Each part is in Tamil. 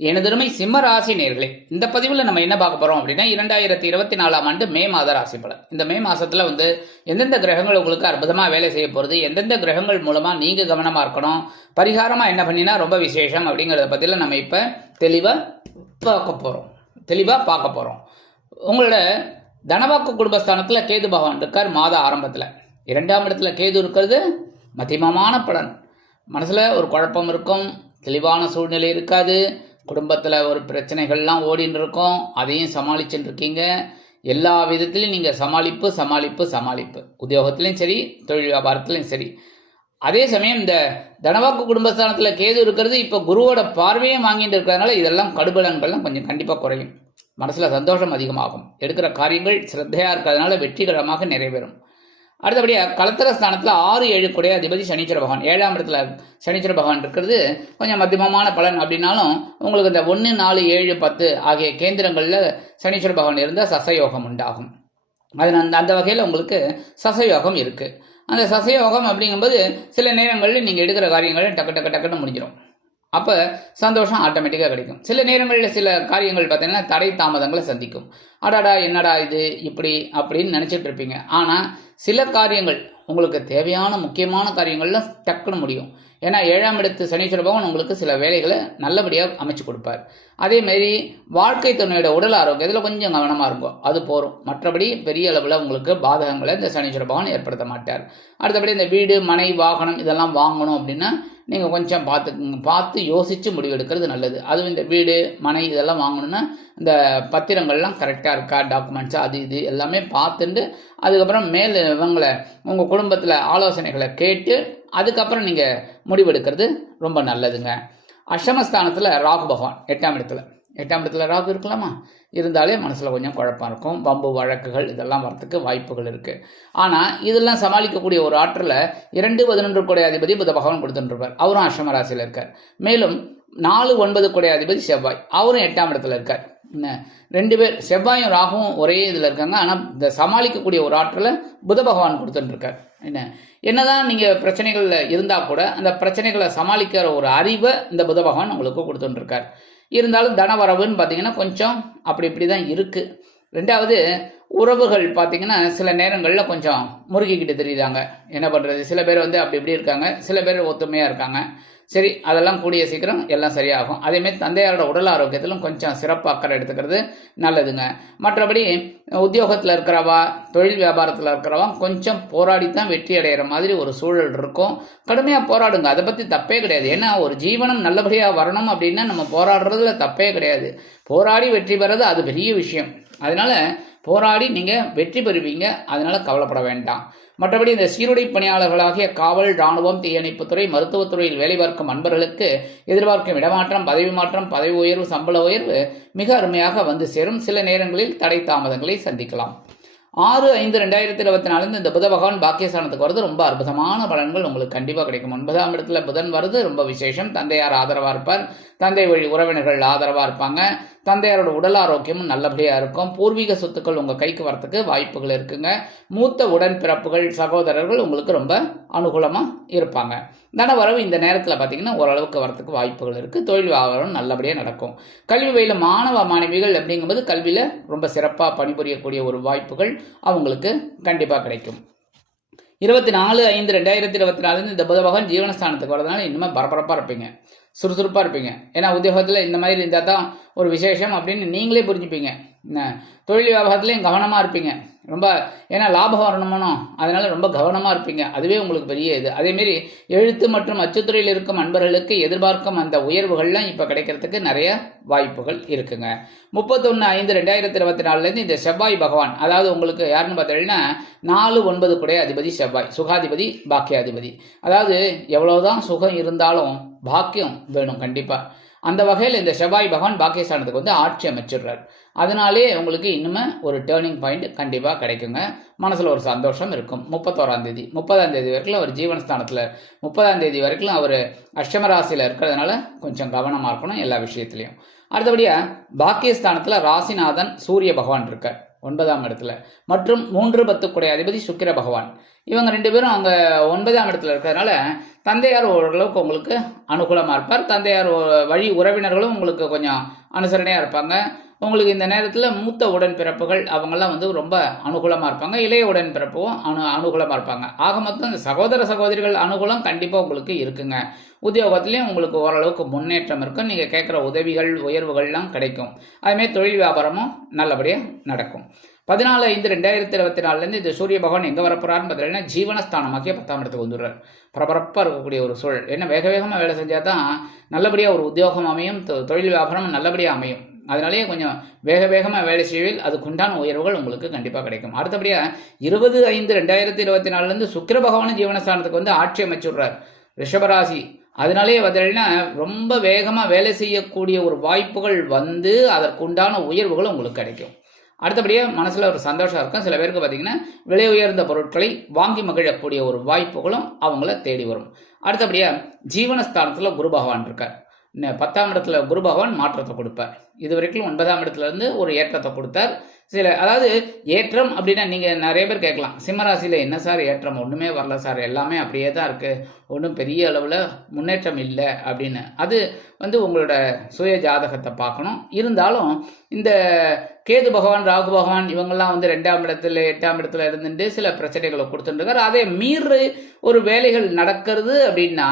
எனதுமை சிம்ம ராசி நேர்களே இந்த பதிவில் நம்ம என்ன பார்க்க போறோம் அப்படின்னா இரண்டாயிரத்தி இருபத்தி நாலாம் ஆண்டு மே மாத ராசி பலன். இந்த மே மாசத்துல வந்து எந்தெந்த கிரகங்கள் உங்களுக்கு அற்புதமா வேலை செய்ய போறது எந்தெந்த கிரகங்கள் மூலமா நீங்க கவனமா இருக்கணும் பரிகாரமா என்ன பண்ணினா ரொம்ப விசேஷம் அப்படிங்கிறத பத்தில நம்ம இப்ப தெளிவா பார்க்க போறோம். தெளிவா பார்க்க போறோம். உங்களோட தனவாக்கு குடும்பஸ்தானத்துல கேது பகவான் இருக்கார் மாத ஆரம்பத்துல. இரண்டாம் இடத்துல கேது இருக்கிறது மதிமமான பலன். மனசுல ஒரு குழப்பம் இருக்கும் தெளிவான சூழ்நிலை இருக்காது குடும்பத்தில் ஒரு பிரச்சனைகள்லாம் ஓடின்னு இருக்கும் அதையும் சமாளிச்சுட்டு இருக்கீங்க எல்லா விதத்துலையும் நீங்கள் சமாளிப்பு சமாளிப்பு சமாளிப்பு. உத்தியோகத்துலேயும் சரி தொழில் வியாபாரத்துலேயும் சரி. அதே சமயம் இந்த தனவாக்கு குடும்பஸ்தானத்தில் கேது இருக்கிறது இப்போ குருவோட பார்வையே வாங்கிட்டு இருக்கிறதுனால இதெல்லாம் கடுபலன்கள்லாம் கொஞ்சம் கண்டிப்பாக குறையும். மனசில் சந்தோஷம் அதிகமாகும். எடுக்கிற காரியங்கள் சிரத்தையாக இருக்கிறதுனால வெற்றிகரமாக நிறைவேறும். அடுத்தபடியாக கலத்தர ஸ்தானத்தில் ஆறு ஏழு கூடிய அதிபதி சனீஸ்வர பகவான். ஏழாம் இடத்துல சனீஸ்வர பகவான் இருக்கிறது. கொஞ்சம் மத்தியமமான பலன் அப்படின்னாலும் உங்களுக்கு இந்த ஒன்று நாலு ஏழு பத்து ஆகிய கேந்திரங்களில் சனீஸ்வர பகவான் இருந்தால் சசயோகம் உண்டாகும். அது அந்த அந்த வகையில் உங்களுக்கு சசயோகம் இருக்குது அந்த சசயோகம் அப்படிங்கும்போது சில நேரங்களில் நீங்கள் எடுக்கிற காரியங்கள் டக்கு டக்கு டக்குன்னு முடிஞ்சிடும் அப்போ சந்தோஷம் ஆட்டோமேட்டிக்காக கிடைக்கும். சில நேரங்களில் சில காரியங்கள் பார்த்தீங்கன்னா தடை தாமதங்களை சந்திக்கும். அடாடா என்னடா இது? இப்படி அப்படின்னு நினச்சிட்டு இருப்பீங்க. ஆனால் சில காரியங்கள் உங்களுக்கு தேவையான முக்கியமான காரியங்கள்லாம் டக்குன்னு முடியும். ஏன்னா ஏழாம் இடத்து சனீஸ்வர பகவான் உங்களுக்கு சில வேலைகளை நல்லபடியாக அமைச்சு கொடுப்பார். அதேமாரி வாழ்க்கை துணையோட உடல் ஆரோக்கியத்தில் கொஞ்சம் கவனமாக இருக்கும் அது போகும் மற்றபடி பெரிய அளவில் உங்களுக்கு பாதகங்களை இந்த சனீஸ்வர பகவான் ஏற்படுத்த மாட்டார். அடுத்தபடி இந்த வீடு மனை வாகனம் இதெல்லாம் வாங்கணும் அப்படின்னா நீங்கள் கொஞ்சம் பார்த்து பார்த்து யோசித்து முடிவெடுக்கிறது நல்லது. அதுவும் இந்த வீடு மனை இதெல்லாம் வாங்கணுன்னா இந்த பத்திரங்கள்லாம் கரெக்டாக இருக்கா டாக்குமெண்ட்ஸ் அது இது எல்லாமே பார்த்துட்டு அதுக்கப்புறம் மேல் இவங்களை உங்கள் குடும்பத்தில் ஆலோசனைகளை கேட்டு அதுக்கப்புறம் நீங்கள் முடிவெடுக்கிறது ரொம்ப நல்லதுங்க. அஷ்டமஸ்தானத்தில் ராகு பகவான் எட்டாம் இடத்துல. எட்டாம் இடத்துல ராகு இருக்கலாமா? இருந்தாலே மனசில் கொஞ்சம் குழப்பம் இருக்கும். வம்பு வழக்குகள் இதெல்லாம் வரத்துக்கு வாய்ப்புகள் இருக்குது ஆனால் இதெல்லாம் சமாளிக்கக்கூடிய ஒரு ஆற்றில் இரண்டு பதினொன்று கோடை அதிபதி புத பகவான் கொடுத்துட்டுருப்பார் அவரும் அஷ்டம ராசியில் இருக்கார். மேலும் நாலு ஒன்பது கோடை அதிபதி செவ்வாய். அவரும் எட்டாம் இடத்துல இருக்கார். என்ன? ரெண்டு பேர் செவ்வாயும் ராகுவும் ஒரே இதில் இருக்காங்க. ஆனால் இந்த சமாளிக்கக்கூடிய ஒரு ஆற்றலை புத பகவான் கொடுத்துட்டுருக்கார் என்ன? என்னதான் நீங்கள் பிரச்சனைகளில் இருந்தால் கூட அந்த பிரச்சனைகளை சமாளிக்கிற ஒரு அறிவை இந்த புத பகவான் உங்களுக்கு கொடுத்துட்டுருக்கார் இருந்தாலும் தனவரவுன்னு பார்த்தீங்கன்னா கொஞ்சம் அப்படி இப்படி தான் இருக்குது ரெண்டாவது உறவுகள் பார்த்தீங்கன்னா சில நேரங்களில் கொஞ்சம் முறுக்கிக்கிட்டு தெரியுறாங்க. என்ன பண்ணுறது சில பேர் வந்து அப்படி இப்படி இருக்காங்க. சில பேர் ஒத்துமையாக இருக்காங்க. சரி அதெல்லாம் கூடிய சீக்கிரம் எல்லாம் சரியாகும். அதேமாரி தந்தையாரோட உடல் ஆரோக்கியத்திலும் கொஞ்சம் சிறப்பு அக்கறை எடுத்துக்கிறது நல்லதுங்க. மற்றபடி உத்தியோகத்தில் இருக்கிறவா தொழில் வியாபாரத்தில் இருக்கிறவா கொஞ்சம் போராடி தான் வெற்றி அடைகிற மாதிரி ஒரு சூழல் இருக்கும். கடுமையாக போராடுங்க. அதை பற்றி தப்பே கிடையாது. ஏன்னா ஒரு ஜீவனம் நல்லபடியாக வரணும் அப்படின்னா நம்ம போராடுறதுல தப்பே கிடையாது. போராடி வெற்றி பெறது அது பெரிய விஷயம். அதனால் போராடி நீங்கள் வெற்றி பெறுவீங்க. அதனால் கவலைப்பட வேண்டாம். மற்றபடி இந்த சீருடை பணியாளர்களாகிய காவல் இராணுவம் தீயணைப்புத்துறை மருத்துவத்துறையில் வேலை பார்க்கும் அன்பர்களுக்கு எதிர்பார்க்கும் இடமாற்றம் பதவி மாற்றம் பதவி உயர்வு சம்பள உயர்வு மிக அருமையாக வந்து சேரும். சில நேரங்களில் தடை தாமதங்களை சந்திக்கலாம். ஆறு ஐந்து ரெண்டாயிரத்தி இருபத்தி நாலு இந்த புத பகவான் பாக்கியஸ்தானத்துக்கு வருது ரொம்ப அற்புதமான பலன்கள் உங்களுக்கு கண்டிப்பாக கிடைக்கும். ஒன்பதாம் இடத்துல புதன் வருது ரொம்ப விசேஷம். தந்தையார் ஆதரவாக இருப்பார். தந்தை வழி உறவினர்கள் ஆதரவாக இருப்பாங்க. தந்தையாரோட உடல் ஆரோக்கியமும் நல்லபடியாக இருக்கும். பூர்வீக சொத்துக்கள் உங்கள் கைக்கு வரத்துக்கு வாய்ப்புகள் இருக்குங்க. மூத்த உடன்பிறப்புகள் சகோதரர்கள் உங்களுக்கு ரொம்ப அனுகூலமாக இருப்பாங்க. தனவரவு இந்த நேரத்தில் பார்த்தீங்கன்னா ஓரளவுக்கு வரத்துக்கு வாய்ப்புகள் இருக்குது தொழில் வியாபாரம் நல்லபடியாக நடக்கும். கல்வி வயலில் மாணவ மாணவிகள் அப்படிங்கும்போது கல்வியில் ரொம்ப சிறப்பாக பணிபுரியக்கூடிய ஒரு வாய்ப்புகள் அவங்களுக்கு கண்டிப்பாக கிடைக்கும். இருபத்தி நாலு ஐந்து ரெண்டாயிரத்தி இருபத்தி நாலு இந்த புத பகவான் ஜீவனஸ்தானத்துக்கு வரதுனால இன்னுமே பரபரப்பாக இருப்பீங்க. சுறுசுறுப்பாக இருப்பீங்க. ஏன்னா உத்தியோகத்தில் இந்த மாதிரி இருந்தால் தான் ஒரு விசேஷம் அப்படின்னு நீங்களே புரிஞ்சுப்பீங்க. தொழில் வியாபாரத்துலேயும் கவனமாக இருப்பீங்க. ரொம்ப ஏன்னா லாபம் வரணுமோ அதனால ரொம்ப கவனமாக இருப்பீங்க. அதுவே உங்களுக்கு பெரிய இது. அதேமாரி எழுத்து மற்றும் அச்சுத்துறையில் இருக்கும் அன்பர்களுக்கு எதிர்பார்க்கும் அந்த உயர்வுகள்லாம் இப்போ கிடைக்கிறதுக்கு நிறைய வாய்ப்புகள் இருக்குங்க. முப்பத்தொன்று ஐந்து ரெண்டாயிரத்தி இருபத்தி நாலுலேருந்து இந்த செவ்வாய் பகவான் அதாவது உங்களுக்கு யாருன்னு பார்த்தீங்கன்னா நாலு ஒன்பது குடைய அதிபதி செவ்வாய் சுகாதிபதி பாக்கியாதிபதி. அதாவது எவ்வளோதான் சுகம் இருந்தாலும் பாக்கியம் வேணும் கண்டிப்பாக அந்த வகையில் இந்த செவ்வாய் பகவான் பாகிஸ்தானத்துக்கு வந்து ஆட்சி அமைச்சிடுறார். அதனாலே உங்களுக்கு இன்னுமே ஒரு டேர்னிங் பாயிண்ட் கண்டிப்பாக கிடைக்குங்க. மனசில் ஒரு சந்தோஷம் இருக்கும். முப்பத்தோராம் தேதி முப்பதாம் தேதி வரைக்கும் அவர் ஜீவனஸ்தானத்தில் முப்பதாம் தேதி வரைக்கும் அவர் அஷ்டமராசியில் இருக்கிறதுனால கொஞ்சம் கவனமாக இருக்கணும் எல்லா விஷயத்துலையும். அடுத்தபடியாக பாக்கியஸ்தானத்தில் ராசிநாதன் சூரிய பகவான் இருக்கார். ஒன்பதாம் இடத்துல. மற்றும் மூன்று பத்துக்குடைய அதிபதி சுக்கிர பகவான். இவங்க ரெண்டு பேரும் அங்கே ஒன்பதாம் இடத்துல இருக்கிறதுனால தந்தையார் ஓரளவுக்கு உங்களுக்கு அனுகூலமாக இருப்பார். தந்தையார் வழி உறவினர்களும் உங்களுக்கு கொஞ்சம் அனுசரணையாக இருப்பாங்க. உங்களுக்கு இந்த நேரத்தில் மூத்த உடன்பிறப்புகள் அவங்கெல்லாம் வந்து ரொம்ப அனுகூலமாக இருப்பாங்க. இளைய உடன்பிறப்பும் அனு அனுகூலமாக இருப்பாங்க. ஆக மொத்தம் இந்த சகோதர சகோதரிகள் அனுகூலம் கண்டிப்பாக உங்களுக்கு இருக்குங்க. உத்தியோகத்துலேயும் உங்களுக்கு ஓரளவுக்கு முன்னேற்றம் இருக்கும். நீங்கள் கேட்குற உதவிகள் உயர்வுகள்லாம் கிடைக்கும். அதுமாரி தொழில் வியாபாரமும் நல்லபடியாக நடக்கும். பதினாலு ஐந்து ரெண்டாயிரத்தி இருபத்தி நாலுலேருந்து இந்த சூரிய பகவான் எங்கே வரப்போறாருன்னு பார்த்தீங்கன்னா ஜீவனஸ்தானமாக்கிய பத்தாம் இடத்துக்கு வந்துடுறார். பரபரப்பாக இருக்கக்கூடிய ஒரு சூழல். என்ன வேக வேகமாக வேலை செஞ்சால் தான் நல்லபடியாக ஒரு உத்தியோகம் அமையும் தொ- தொழில் வியாபாரம் நல்லபடியாக அமையும். அதனாலேயே கொஞ்சம் வேக வேகமாக வேலை செய்வில் அதுக்குண்டான உயர்வுகள் உங்களுக்கு கண்டிப்பாக கிடைக்கும். அடுத்தபடியாக இருபது ஐந்து ரெண்டாயிரத்தி இருபத்தி நாலுலேருந்து சுக்கிர பகவான் ஜீவனஸ்தானத்துக்கு வந்து ஆட்சி அமைச்சுடுறார். ரிஷபராசி. அதனாலேயே பார்த்தீங்கன்னா ரொம்ப வேகமாக வேலை செய்யக்கூடிய ஒரு வாய்ப்புகள் வந்து அதற்குண்டான உயர்வுகள் உங்களுக்கு கிடைக்கும். அடுத்தபடியாக மனசில் ஒரு சந்தோஷம் இருக்கும். சில பேருக்கு பார்த்தீங்கன்னா விலை உயர்ந்த பொருட்களை வாங்கி மகிழக்கூடிய ஒரு வாய்ப்புகளும் அவங்கள தேடி வரும். அடுத்தபடியாக ஜீவனஸ்தானத்தில் குரு பகவான் இருக்கார். பத்தாம் இடத்துல குரு பகவான் மாற்றத்தை கொடுப்பார். இது வரைக்கும் ஒன்பதாம் இடத்துல இருந்து ஒரு ஏற்றத்தை கொடுத்தார். சில அதாவது ஏற்றம் அப்படின்னா நீங்கள் நிறைய பேர் கேட்கலாம். சிம்மராசியில் என்ன சார் ஏற்றம்? ஒன்றுமே வரல சார். எல்லாமே அப்படியே தான் இருக்குது ஒன்றும் பெரிய அளவில் முன்னேற்றம் இல்லை அப்படின்னு. அது வந்து உங்களோட சுய ஜாதகத்தை பார்க்கணும். இருந்தாலும் இந்த கேது பகவான் ராகு பகவான் இவங்கெல்லாம் வந்து ரெண்டாம் இடத்துல எட்டாம் இடத்துல இருந்துட்டு சில பிரச்சனைகளை கொடுத்துட்டுருக்காரு அதே மீறி ஒரு வேலைகள் நடக்கிறது அப்படின்னா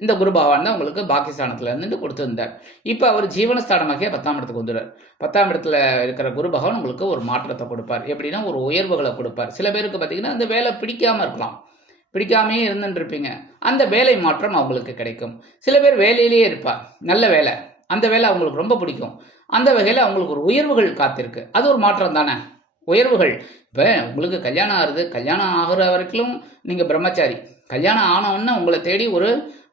இந்த குரு பகவான் தான் உங்களுக்கு பாகிஸ்தானத்தில் இருந்துட்டு கொடுத்துருந்தார். இப்போ அவர் ஜீவனஸ்தானமாகிய பத்தாம் இடத்துக்கு வந்துடுறார். பத்தாம் இடத்துல இருக்கிற குரு பகவான் உங்களுக்கு ஒரு மாற்றத்தை கொடுப்பார். எப்படின்னா ஒரு உயர்வுகளை கொடுப்பார். சில பேருக்கு பார்த்தீங்கன்னா அந்த வேலை பிடிக்காம இருக்கலாம். பிடிக்காமையே இருந்துருப்பீங்க அந்த வேலை மாற்றம் அவங்களுக்கு கிடைக்கும். சில பேர் வேலையிலேயே இருப்பார். நல்ல வேலை. அந்த வேலை அவங்களுக்கு ரொம்ப பிடிக்கும். அந்த வகையில் அவங்களுக்கு ஒரு உயர்வுகள் காத்திருக்கு. அது ஒரு மாற்றம் தானே? உயர்வுகள். இப்போ உங்களுக்கு கல்யாணம் ஆகுது. கல்யாணம் ஆகுற வரைக்கும் நீங்கள் பிரம்மச்சாரி. கல்யாணம் ஆனவுடனே உங்களை தேடி ஒரு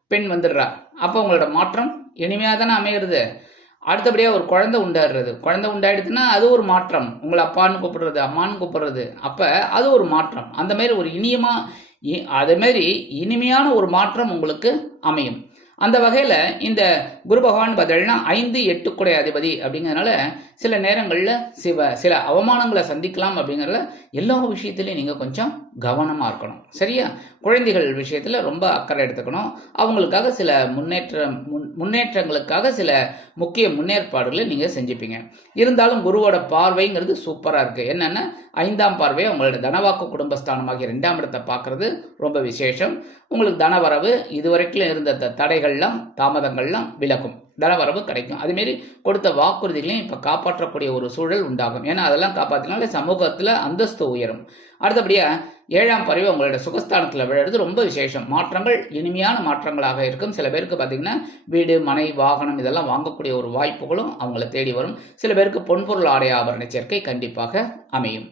பெண் வந்துடுறா. அப்போ உங்களோட மாற்றம் இனிமையாக தானே அமைகிறது அடுத்தபடியாக ஒரு குழந்தை உண்டாடுறது. குழந்தை உண்டாயிடுதுன்னா அது ஒரு மாற்றம். உங்களை அப்பான்னு கூப்பிடுறது அம்மான்னு கூப்பிடுறது. அப்போ அது ஒரு மாற்றம். அந்த மாதிரி ஒரு இனியமாக இ- இனிமையான ஒரு மாற்றம் உங்களுக்கு அமையும். அந்த வகையில் இந்த குரு பகவான் பார்த்தீங்கன்னா ஐந்து எட்டுக்குடைய அதிபதி அப்படிங்கிறதுனால சில நேரங்களில் சிவ சில அவமானங்களை சந்திக்கலாம் அப்படிங்கிறத எல்லா விஷயத்துலையும் நீங்கள் கொஞ்சம் கவனமாக இருக்கணும். சரியா? குழந்தைகள் விஷயத்தில் ரொம்ப அக்கறை எடுத்துக்கணும். அவங்களுக்காக சில முன்னேற்ற முன் முன்னேற்றங்களுக்காக சில முக்கிய முன்னேற்பாடுகளை நீங்கள் செஞ்சுப்பீங்க. இருந்தாலும் குருவோட பார்வைங்கிறது சூப்பராக இருக்குது என்னென்னா ஐந்தாம் பார்வை உங்களோட தனவாக்கு குடும்பஸ்தானமாகிய ரெண்டாம் இடத்தை பார்க்குறது ரொம்ப விசேஷம். உங்களுக்கு தனவரவு இதுவரைக்கும் இருந்த த- தடைகள்லாம் தாமதங்கள்லாம் விலகும். தனவரவு கிடைக்கும். அதுமாரி கொடுத்த வாக்குறுதிகளையும் இப்போ காப்பாற்றக்கூடிய ஒரு சூழல் உண்டாகும். ஏன்னா அதெல்லாம் காப்பாற்றினால சமூகத்தில் அந்தஸ்து உயரும். அடுத்தபடியாக ஏழாம் பறவை உங்களோட சுகஸ்தானத்தில் விழுறது ரொம்ப விசேஷம். மாற்றங்கள் இனிமையான மாற்றங்களாக இருக்கும். சில பேருக்கு பார்த்தீங்கன்னா வீடு மனை வாகனம் இதெல்லாம் வாங்கக்கூடிய ஒரு வாய்ப்புகளும் அவங்கள தேடி வரும். சில பேருக்கு பொன்பொருள் ஆடை ஆபரண சேர்க்கை கண்டிப்பாக அமையும்.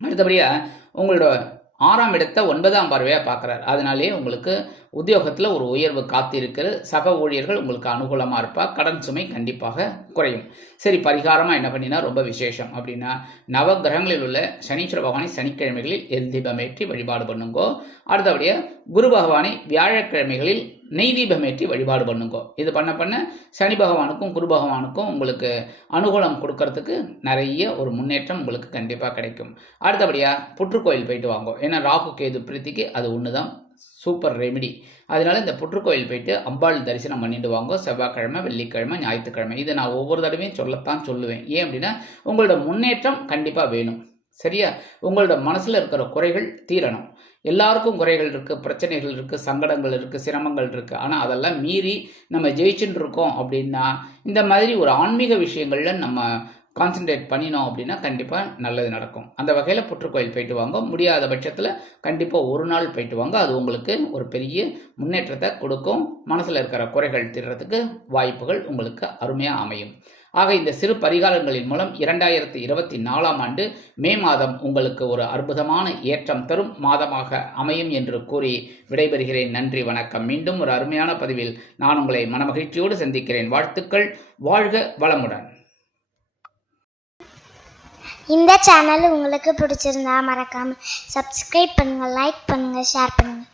அடுத்தபடியாக உங்களோட ஆறாம் இடத்தை ஒன்பதாம் பார்வையாக பார்க்குறாரு. அதனாலேயே உங்களுக்கு உத்தியோகத்தில் ஒரு உயர்வு காத்திருக்கிற சக ஊழியர்கள் உங்களுக்கு அனுகூலமாக இருப்பா. கடன் சுமை கண்டிப்பாக குறையும். சரி பரிகாரமாக என்ன பண்ணினா ரொம்ப விசேஷம் அப்படின்னா நவ கிரகங்களில் உள்ள சனீஸ்வர பகவானை சனிக்கிழமைகளில் எல் தீபமேற்றி வழிபாடு பண்ணுங்கோ. அடுத்தபடியாக குரு பகவானை வியாழக்கிழமைகளில் நெய் தீபமேற்றி வழிபாடு பண்ணுங்கோ. இது பண்ண பண்ண சனி பகவானுக்கும் குரு பகவானுக்கும் உங்களுக்கு அனுகூலம் கொடுக்கறதுக்கு நிறைய ஒரு முன்னேற்றம் உங்களுக்கு கண்டிப்பாக கிடைக்கும். அடுத்தபடியாக புற்றுக்கோயில் போயிட்டு வாங்கோ. ஏன்னா ராகு கேது பிரீத்திக்கு அது ஒன்று தான் சூப்பர் ரெமிடி அதனால் இந்த புற்றுக்கோயில் போயிட்டு அம்பாள் தரிசனம் பண்ணிட்டு வாங்க. செவ்வாய்க்கிழமை வெள்ளிக்கிழமை ஞாயிற்றுக்கிழமை. இதை நான் ஒவ்வொரு தடவையும் சொல்லத்தான் சொல்லுவேன். ஏன் அப்படின்னா உங்களோட முன்னேற்றம் கண்டிப்பாக வேணும். சரியா? உங்களோட மனசில் இருக்கிற குறைகள் தீரணும். எல்லாருக்கும் குறைகள் இருக்குது பிரச்சனைகள் இருக்குது சங்கடங்கள் இருக்குது சிரமங்கள் இருக்குது ஆனால் அதெல்லாம் மீறி நம்ம ஜெயிச்சுட்டு இருக்கோம் அப்படின்னா இந்த மாதிரி ஒரு ஆன்மீக விஷயங்களில் நம்ம கான்சென்ட்ரேட் பண்ணினோம் அப்படின்னா கண்டிப்பாக நல்லது நடக்கும். அந்த வகையில் புற்றுக்கோயில் போயிட்டு வாங்க. முடியாத பட்சத்தில் கண்டிப்பாக ஒரு நாள் போயிட்டு வாங்க. அது உங்களுக்கு ஒரு பெரிய முன்னேற்றத்தை கொடுக்கும். மனசில் இருக்கிற குறைகள் தீர்றதுக்கு வாய்ப்புகள் உங்களுக்கு அருமையாக அமையும். ஆக இந்த சிறு பரிகாரங்களின் மூலம் இரண்டாயிரத்தி இருபத்தி நாலாம் ஆண்டு மே மாதம் உங்களுக்கு ஒரு அற்புதமான ஏற்றம் தரும் மாதமாக அமையும் என்று கூறி விடைபெறுகிறேன். நன்றி வணக்கம். மீண்டும் ஒரு அருமையான பதிவில் நான் உங்களை மனமகிழ்ச்சியோடு சந்திக்கிறேன். வாழ்த்துக்கள். வாழ்க வளமுடன். இந்த சேனல் உங்களுக்கு பிடிச்சிருந்தா மறக்காம சப்ஸ்கிரைப் பண்ணுங்க லைக் பண்ணுங்க ஷேர் பண்ணுங்க.